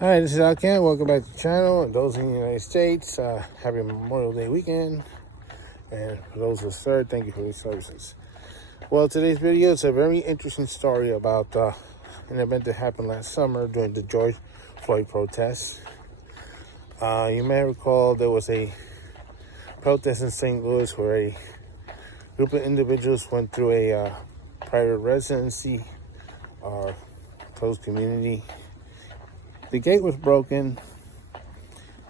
Hi, this is Alcan. Welcome back to the channel. And those in the United States, happy Memorial Day weekend. And for those who served, thank you for your services. Well, today's video is a very interesting story about an event that happened last summer during the George Floyd protests. You may recall there was a protest in St. Louis where a group of individuals went through a private residency or closed community. The gate was broken.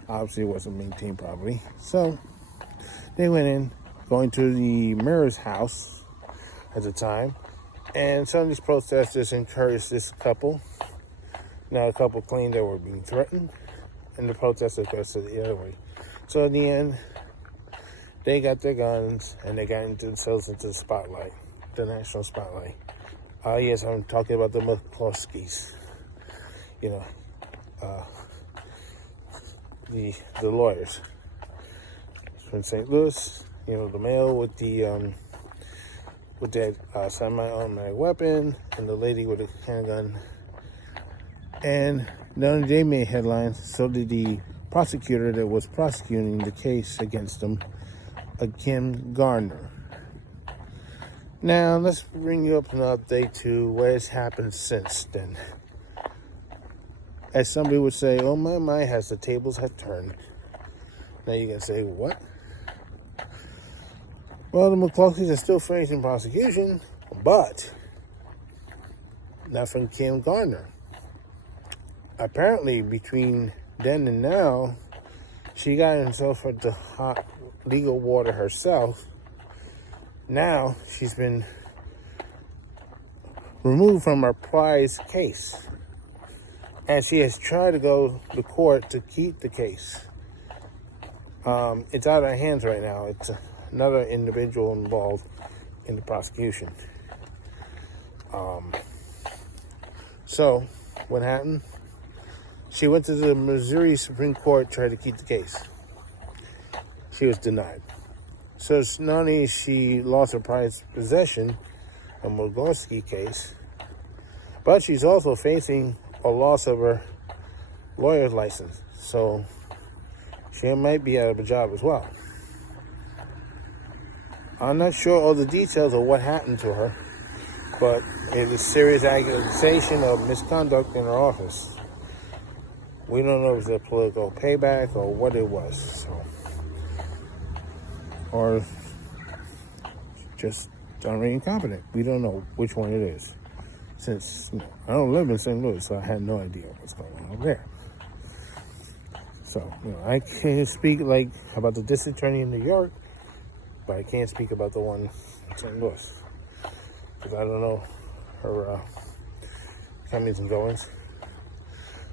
Obviously, it wasn't maintained properly. So they went in, going to the mayor's house at the time. And some of these protesters encouraged this couple. Now, the couple claimed they were being threatened. And the protesters got the other way. So in the end, they got their guns and they got themselves into the spotlight, the national spotlight. Yes, I'm talking about the McCloskeys. You know, the lawyers from St. Louis. You know, the male with that semi-automatic weapon, and the lady with a handgun. And not only they made headlines, so did the prosecutor that was prosecuting the case against them, Kim Gardner. Now, let's bring you up an update to what has happened since then. As somebody would say, oh my, has the tables have turned. Now you can say, what? Well, the McCloskeys are still facing prosecution, but not from Kim Gardner. Apparently, between then and now, she got herself into hot legal water herself. Now, she's been removed from her prize case. And she has tried to go to court to keep the case. It's out of her hands right now. It's another individual involved in the prosecution. So, what happened? She went to the Missouri Supreme Court, tried to keep the case. She was denied. So, not only she lost her prized possession, a Mogorski case, but she's also facing a loss of her lawyer's license. So she might be out of a job as well. I'm not sure all the details of what happened to her, but it is serious accusation of misconduct in her office. We don't know if it's a political payback or what it was. So, or just downright incompetent. We don't know which one it is. Since I don't live in St. Louis, so I had no idea what's going on over there. So, I can't speak about the district attorney in New York, but I can't speak about the one in St. Louis because I don't know her comings and goings.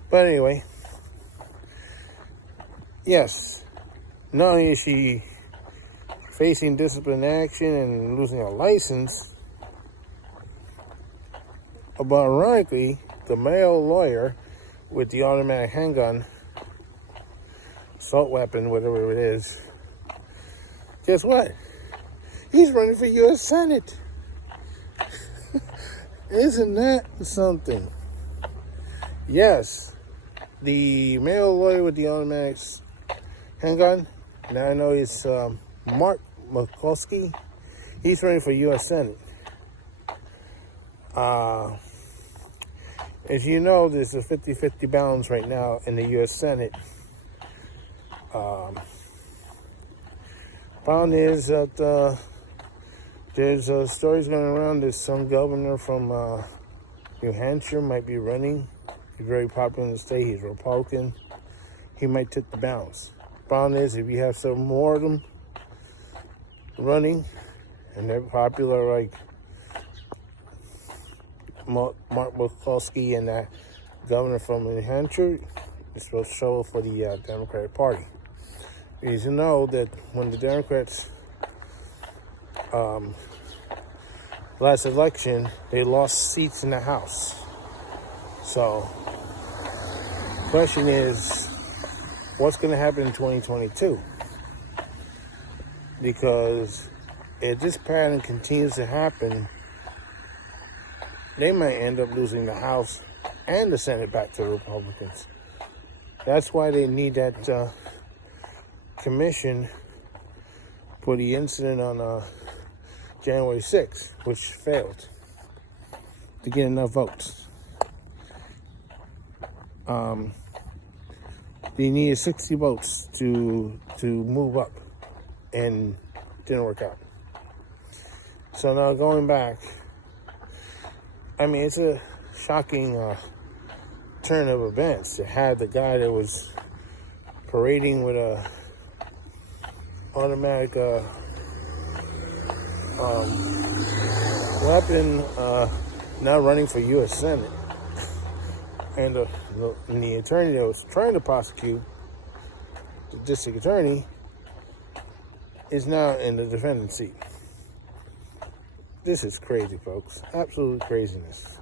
But anyway, yes, not only is she facing discipline action and losing her license, but ironically, the male lawyer with the automatic handgun, assault weapon, whatever it is, guess what? He's running for U.S. Senate. Isn't that something? Yes, the male lawyer with the automatic handgun, now I know it's Mark McCloskey. He's running for U.S. Senate. As you know, there's a 50-50 balance right now in the U.S. Senate. Problem is that there's stories going around that some governor from New Hampshire might be running. He's very popular in the state. He's Republican. He might tip the balance. Problem is, if you have some more of them running, and they're popular like Mark McCloskey and that governor from New Hampshire, it's supposed to show for the Democratic Party. Because you know that when the Democrats last election, they lost seats in the House. So, the question is, what's going to happen in 2022? Because if this pattern continues to happen, they might end up losing the House and the Senate back to the Republicans. That's why they need that commission for the incident on January 6th, which failed to get enough votes. They needed 60 votes to move up, and didn't work out. So now going back, I mean, it's a shocking turn of events. It had the guy that was parading with a automatic weapon, now running for U.S. Senate, and the attorney that was trying to prosecute, the district attorney, is now in the defendant's seat. This is crazy, folks. Absolute craziness.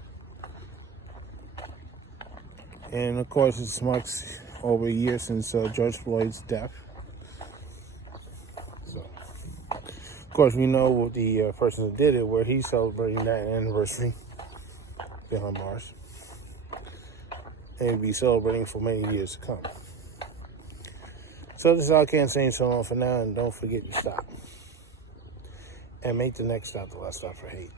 And of course, it marks over a year since George Floyd's death. So, of course, we know what the person who did it, where he's celebrating that anniversary behind bars. And he'll be celebrating for many years to come. So this is all I can say so long for now, and don't forget to stop. And make the next stop the last stop for hate.